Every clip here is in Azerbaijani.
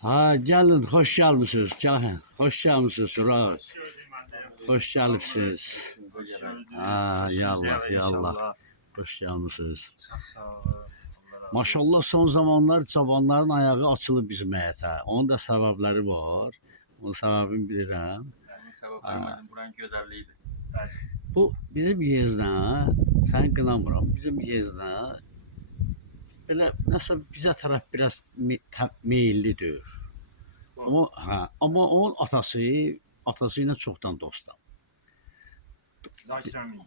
Ha, gelin, hoş gelmişsiniz. Gelin, hoş gelmişsiniz Uraz. Hoş gelmişsiniz. Ha, yallah, yallah. Hoş gelmişsiniz. Maşallah son zamanlar cavanların ayağı açılıb bizim həyətə. Onun da səbəbləri var. Onun səbəbini bilirəm. Yani səbəbləri buranın gözəlliyidir. Bu bizim yeznə, sən qınamıram. Bizim yeznə belə nəsə bizə tərəf biraz meyillidir. Amma onun atası ilə çoxdan dostam. Zakir əmin.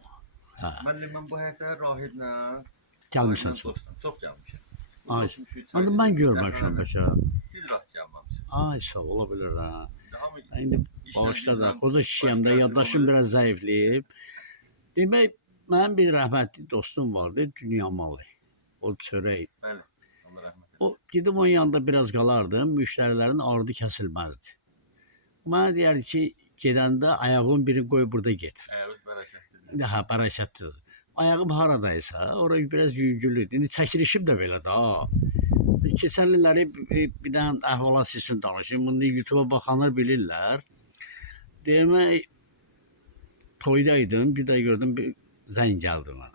Mən bu həyətə Rahidlə Gəlmişəm. çox gəlmişəm. Ay, mən görməmişəm bəlkə. Siz rast gəlməmisiniz. Ay, sağ ola bilər ha. İndi bağışla da, qoca şişəmdə yaddaşım biraz zəifləyib. Demək, mənim bir rəhmətli dostum vardı, Dünya Malı. O çörək. Bəli, Allah rəhmət eylesin. O, gedib onun yanında biraz qalardım, müştərilərin ardı kəsilməzdi. Mənə deyərdi ki, gedəndə ayağın birini qoy burada get. Ayağınız bərəkətlidir. Ha, bərəkətlidir. Ayağım haradaysa, oraya biraz yüngüllüdür. İndi çəkilişim də belə də. Keçən illəri bir dənə əhvalat sizin danışayım. Bunu YouTube'a baxanlar bilirlər. Demək, toydaydım, bir də gördüm, bir zəng gəldi mənə.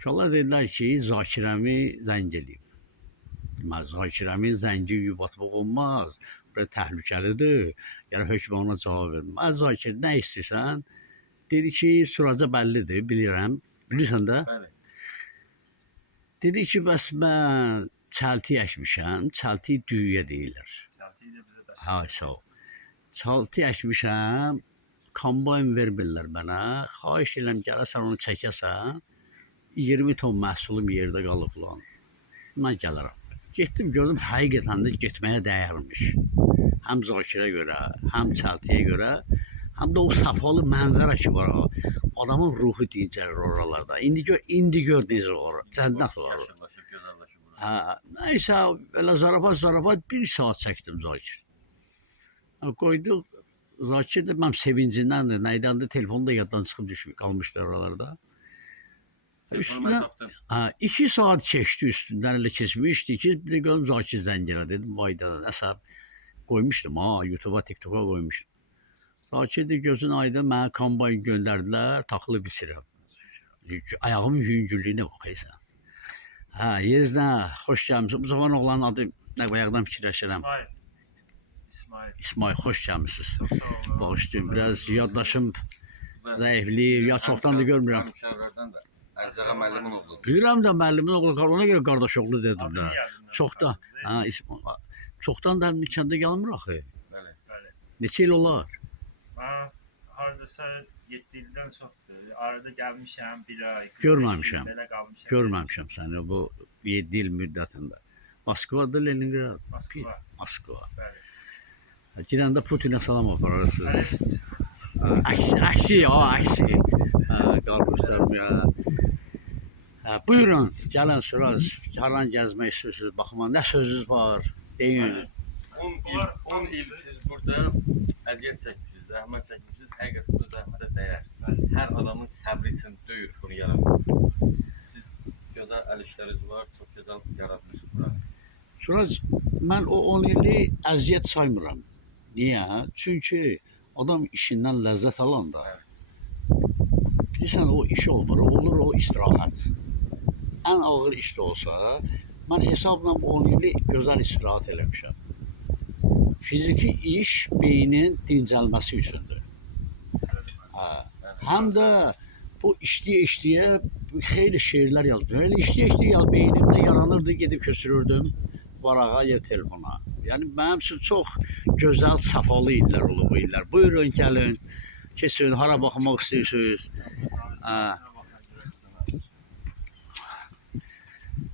Uşaqlar dedilər ki, Zakirəmi zəng eləyib. Zakirəmin zəngi yuyub atmaq olmaz. Buraya təhlükəlidir. Yəni, hökmə ona cavab verdim. Zakir, nə istəyirsən? Dedi ki, suraca bəllidir, bilirəm. Bilirsən də? Bəli. Dedi ki, bəs mən çəlti əkmişəm. Çəlti düyüyə deyirlər. Çəltiyi də bizə daşıyır. Ha, sağ ol. Çəlti əkmişəm. Kombayn vermirlər mənə. Xahiş edirəm, gələsən onu çəkəsən. 20 ton məhsulum yerdə qalıb lan. Mən gələrəm. Getdim, gördüm, həqiqətən də getməyə dəyərmiş. Həm Zakirə görə, həm çəltiyə görə, həm də o səfalı mənzərə ki var. Adamın ruhu dincəlir oralarda. İndi gör necə olur. Cənnət olur. Yaşıllaşıb, gözəlləşib burası. Ha, nəysə, elə zarafat bir saat çəkdim Zakir. Qoyduq, Zakir də mənim sevincindəndir. Nəydən də telefonu da yaddan çıxıb qalmışdı oralarda. Üstündən 2 saat keçdi üstündən elə keçmişdi ki, bir də gördüm Zakir zəngirə dedim, vayda nəsə qoymuşdum ha, YouTube'a, TikTok'a qoymuşdum. Zakir də gözün aydın mənə kombayn göndərdilər, taxılı biçirəm. Ayağımın yüngüllüyünə baxıysan. Hə, Yeznə, xoş gəlmişsiniz. Bu zaman oğlanın adı nə bayaqdan fikirləşirəm. İsmail, xoş gəlmişsiniz. Bağışlayın, biraz yaddaşım zəifliyib, ya çoxdan da görmürəm. Müşavirlərdən də Ərzəqa müəllimin oğlu. Bilirəm də müəllimin oğlu, ona görə qardaş oğlu dedim də. Çoxdan, çoxdan da kəndə gəlmir axı. Bəli. Neçə il olar? Mən hardasa 7 ildən çoxdur. Arada gəlmişəm, bir ay. Görməmişəm. Belə qalmışam. Görməmişəm səni bu 7 il müddətində. Moskvada, Leningrad. Moskva. Bəli. Girəndə Putinə salam apararsınız. Əksi. Qardaşlarım ya. Buyurun, gəlin Suraz. Haran gəzmək istəyirsiniz? Baxma, nə sözünüz var? Deyin. 10 il siz burada əziyyət çəkmişsiniz, zəhmət çəkmişsiniz. Həqiqətən bu zəhmətə dəyər. Hər adamın səbri üçün döyür bunu yaratmaq. Siz gözəl əl işləriniz var, çox gözəl yaratmışsınız bura. Suraz, mən o 10 ili əziyyət saymıram. Niyə? Çünki adam işindən ləzzət alanda, bilirsən o iş olmur, olur o istirahət. Ən ağır iş də olsa, mən hesabla 10 ili gözəl istirahət eləmişəm. Fiziki iş beynin dincəlməsi üçündür. Həm də bu işləyə xeyli şeirlər yazmışam. Elə işləyə beynimdə yaranırdı, gedib köçürürdüm varağa ya telefona. Yəni mənim üçün çox gözəl, səfalı illər olub bu illər. Buyurun, gəlin, keçin, hara baxmaq istəyirsiniz.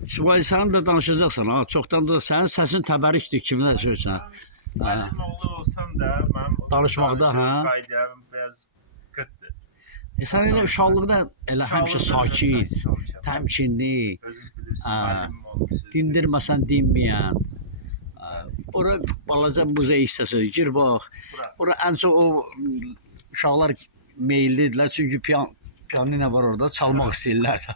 İsmail, sən də danışacaqsan, çoxdan da sənin səsin təbərikdir, kimlər söyləyirsən. Müəllim oğlu olsam da, mənim danışmaqda, qaydam biraz qıtdır. Sən elə uşaqlıqda elə həmişə sakit, təmkinli, dindirməsən dinməyən. Ora balaca muzey hissəsi, gir bax. Ora ən çox o uşaqlar meyillidirlər, çünki piano var orada, çalmaq istəyirlər.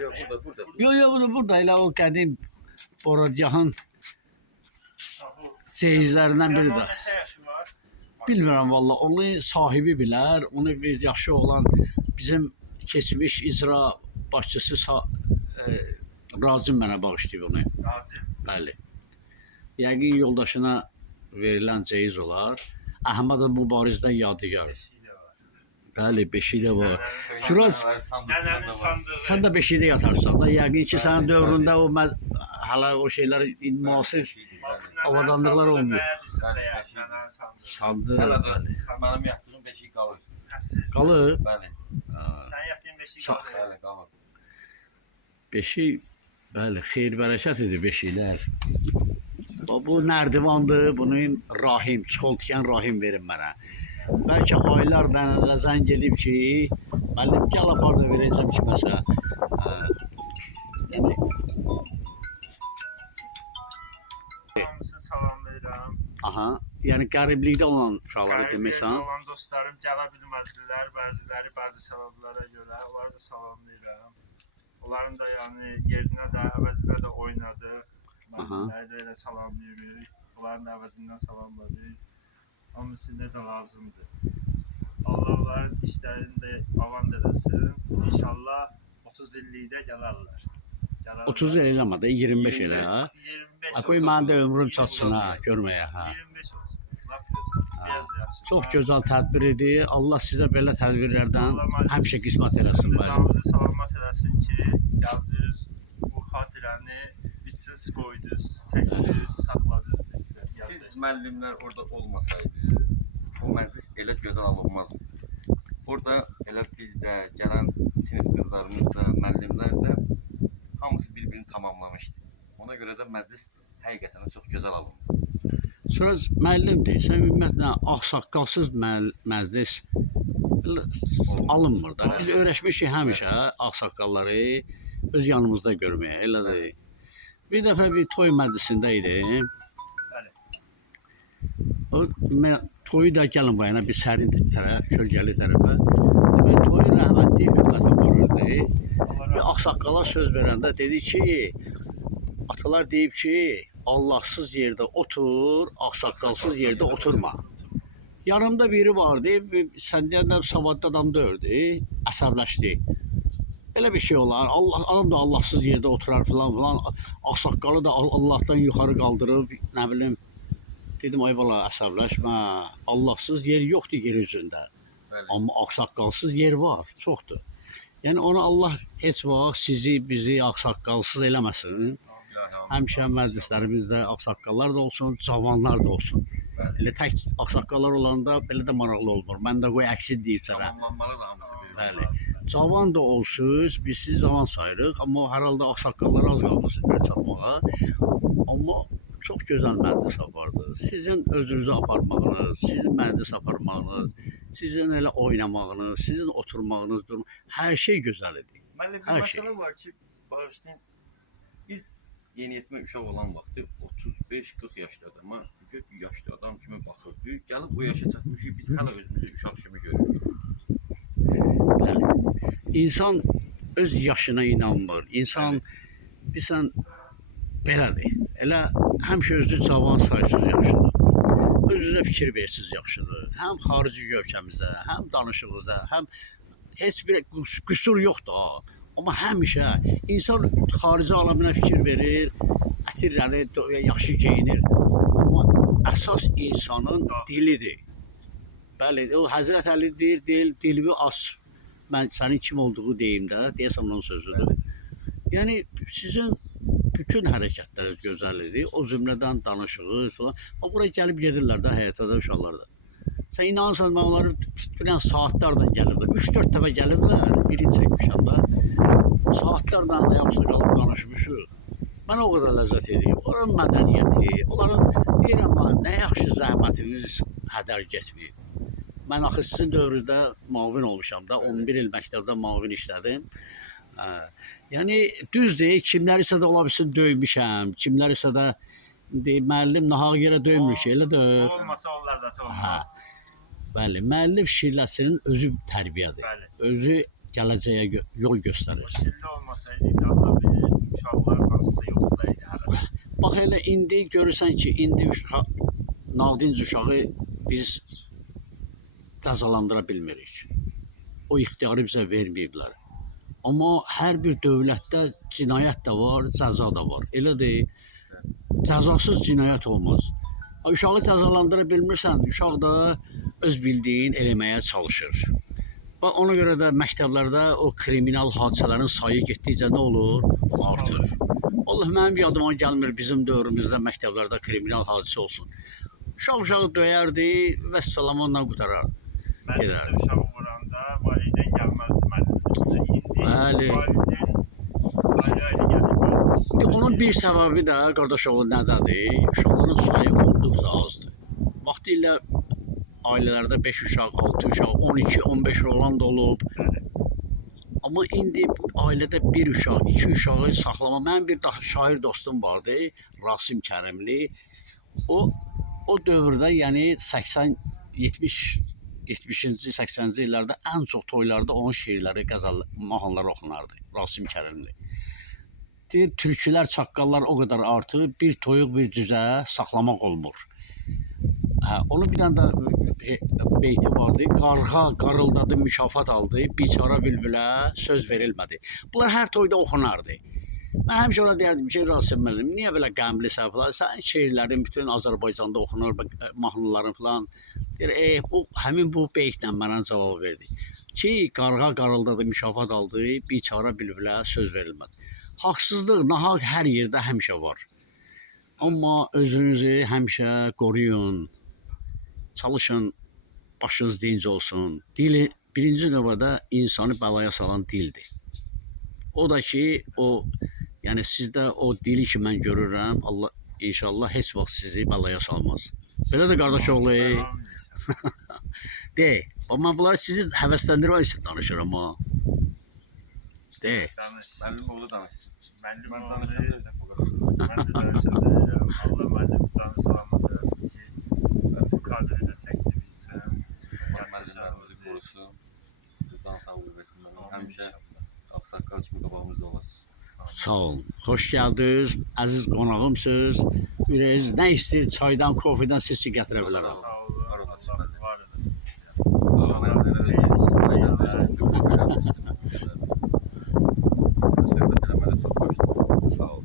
Yox, burada. Yox, burada elə o qədim Oracahan ceyizlərindən biri də. Neçə yaşı var? Bilmirəm valla, onu sahibi bilər. Onu biz yaxşı olan bizim keçmiş icra başçısı Razım mənə bağışlayıb onu. Razım. Bəli. Yəqin yoldaşına verilən ceyiz olar. Əhməd Mübarizdən yadigar. Beşiyi də var. Bəli, beşiyi də var. Suraz, Nənənin sandığı. sən də beşiyidə yatarsan da. Yəqin ki, sənin dövründə o hələ o şeylər müasir avadanlıqlar olmuyor. Nənənin sandığı. Sandı. Hələ də mənim yatdığım beşik qalır. Həsir. Qalır. Bəli, Sən yatdığın beşiyi Sağ- qalır. bəli, qalır. Beşik, bəli, xeyir bərəkət idi beşiklər. Bu nərdivandır, bunun rahim, çıxoltkən rahim verin mənə. Bəlkə aylar mənə zəng edib ki, müəllim gəl aparda verəcəm ki, məsələn. Yəni, Hamısını salamlayıram. aha, yəni qəriblikdə olan uşaqları Qərib deməsən. yerdə olan dostlarım gələ bilməzdilər, bəziləri bəzi səbəblərə görə. Onları da salamlayıram. Onların da yəni yerinə də, əvəzinə də oynadıq. Müəllimləri də elə salamlayırıq. Onların da əvəzindən salamlayırıq. Hamısı necə lazımdır. Allah onların işlərini də avan eləsin. İnşallah 30 illikdə gələrlər. 30 il eləmədi, 25 elə. 25 Ha, qoy mənim də ömrüm çatsın ha, görməyə ha. 25 olsun. Lap gözəl. Biraz da yaxşı. Çox gözəl tədbir idi. Allah sizə belə tədbirlərdən Allah həmişə qismət eləsin müəllim. Canınızı salamat eləsin ki, gəldiniz bu xatirəni bizsiz qoydunuz, çəkdiniz, saxladınız bizsiz. Siz müəllimlər orada olmasaydınız, bu məclis elə gözəl alınmazdı. Orada elə biz də, gələn sinif qızlarımız da, müəllimlər də hamısı bir-birini tamamlamışdı. Ona görə də məclis həqiqətən çox gözəl alındı. Sonra müəllimdir, sən ümumiyyətlə ağsaqqalsız məclis alınmır da. Biz öyrəşmişik həmişə ağsaqqalları öz yanımızda görməyə, elədir. Bir dəfə bir toy məclisində idim. O toyu da gəlin bayana bir sərin tərəf, kölgəli tərəfə. Demək, toyu rəhmətli hümmət aparırdı. Bir ağsaqqala söz verəndə dedi ki, atalar deyib ki, Allahsız yerdə otur, ağsaqqalsız yerdə oturma. Yanımda biri vardı, səndən də savadlı adam dördü, əsəbləşdi. Elə bir şey olar, adam da Allahsız yerdə oturar filan, ağsaqqalı da Allahdan yuxarı qaldırıb, nə bilim, dedim, ay bala, əsəbləşmə, Allahsız yer yoxdur yer üzündə. Amma ağsaqqalsız yer var, çoxdur. Yəni onu Allah heç vaxt sizi, bizi ağsaqqalsız eləməsin. Həmişə məclislərimizdə ağsaqqallar da olsun, cavanlar da olsun. Elə tək ağsaqqallar olanda belə də maraqlı olmur. Mən də qoy əksi deyib sənə. Tamamlanmalı da hamısı bir. Bəli. Cavan da olsunuz, biz sizi cavan sayırıq, amma hər halda ağsaqqallar az qalmışsınız bir çatmağa. Amma çox gözəl məclis apardı. Sizin özünüzü aparmağınız, sizin məclis aparmağınız, sizin elə oynamağınız, sizin oturmağınız, hər şey gözəl idi. Müəllim, bir Hər şey. məsələ var ki, bağışlayın, biz yeniyetmə uşaq olan vaxtı 35-40 yaşlı adama yaşlı adam kimi baxırdıq. Gəlib o yaşa çatmışıq, biz hələ özümüzü uşaq kimi görürük. Bəli. İnsan öz yaşına inanmır. İnsan bilsən belədir. Elə həmişə özünü cavan saysız yaxşıdır. Özünüzə fikir versiz yaxşıdır. Həm xarici ölkəmizə, həm danışığınıza, həm heç bir qüsur yoxdur ha. Amma həmişə insan xarici aləminə fikir verir, ətirləri yaxşı geyinir. Amma əsas insanın dilidir. Bəli, o Həzrət Əli deyir, dilimi aç. Mən sənin kim olduğu deyim də, deyəsəm onun sözüdür. Yəni sizin bütün hərəkətləriniz gözəl idi. O cümlədən danışığı falan. Amma bura gəlib gedirlər də həyata da uşaqlar da. Sən inanırsan, mən onları dünən saatlardan gəliblər. 3-4 dəfə gəliblər, birini çəkmişəm də. Saatlardan ayaqüstə qalıb danışmışıq. Mən o qədər ləzzət edeyim. Onların mədəniyyəti, onların deyirəm mən, nə yaxşı zəhmətiniz hədər getməyib. Mən axı sizin dövrünüzdə müavin olmuşam da, 11 il məktəbdə müavin işlədim. Yəni düzdür, kimlərisə də ola bilsin döymüşəm, kimlərisə də müəllim nahaq yerə döymüş, elə deyir. Olmasa o ləzzəti olmaz. Bəli, müəllim şirləsinin özü tərbiyədir. Bəli. Özü gələcəyə yol göstərir. O şillə olmasaydı, Allah bilir, uşaqlar hansısa yoxdaydı hələ. Bax elə indi görürsən ki, indi nadinc uşağı biz cəzalandıra bilmirik. O ixtiyarı bizə verməyiblər. Amma hər bir dövlətdə cinayət də var, cəza da var. Elə deyil. Cəzasız cinayət olmaz. Uşağı cəzalandıra bilmirsən, uşaq da öz bildiyin eləməyə çalışır. Və ona görə də məktəblərdə o kriminal hadisələrin sayı getdikcə nə olur? Artır. Vallahi mənim yadıma gəlmir bizim dövrümüzdə məktəblərdə kriminal hadisə olsun. Uşaq döyərdi və salam ondan qutarar. Mənim də uşağı vuranda valideyn gəlməzdi mənim. Bəli. Valideyn ayrı-ayrı gəlib. Onun bir səbəbi də qardaşoğlu nədədir? Uşaqların sayı olduqca azdır. Vaxtilə ailələrdə 5 uşaq, 6 uşaq, 12, 15 olan da olub. Amma indi ailədə bir uşaq, 2 uşağı saxlama. Mənim bir şair dostum vardı, Rasim Kərimli. O dövrdə, yəni 70-ci, 80-ci illərdə ən çox toylarda onun şeirləri, qəzəl, mahnıları oxunardı. Rasim Kərimli. Deyir, türkülər, çaqqallar o qədər artır, bir toyuq, bir cüzə saxlamaq olmur. Onun bir dənə də beyti vardı. Qarğa qarıldadı, mükafat aldı, biçara bülbülə söz verilmədi. Bunlar hər toyda oxunardı. Mən həmişə ona deyərdim ki, Rasim müəllim, niyə belə qəmlisən falan? Sən şeirlərin bütün Azərbaycanda oxunur, mahnıların falan. Deyir, həmin bu beytlə mənə cavab verdi. Ki, qarğa qarıldadı, mükafat aldı, biçara bülbülə söz verilmədi. Haqsızlıq, nahaq hər yerdə həmişə var. Amma özünüzü həmişə qoruyun. Çalışın, başınız dinc olsun. Dili birinci növbədə insanı bəlaya salan dildir. O da ki, yəni sizdə o dili ki mən görürəm, Allah inşallah heç vaxt sizi bəlaya salmaz. Belə də qardaşoğlu. De, mən bunları sizi həvəsləndirmək üçün danışıram ha. De. Müəllim oğlu danışsın. Müəllim Mən oğlu, danışanda mən də danışacağım. Allah müəllim canı salamat eləsin ki, bu kadrı da çəkdi bizsən. Müəllimlərimizi qorusun. Sizdən sağ olun. Həmişə ağsaqqal kimi qabağımızda olasınız. Sağ olun. Xoş gəldiniz. Əziz qonağımsınız. Ürəyiniz nə istəyir? Çaydan, kofedən siz ki gətirə bilərəm. Sağ olun. Allah var olasın. Sağ olun. Sağ olun.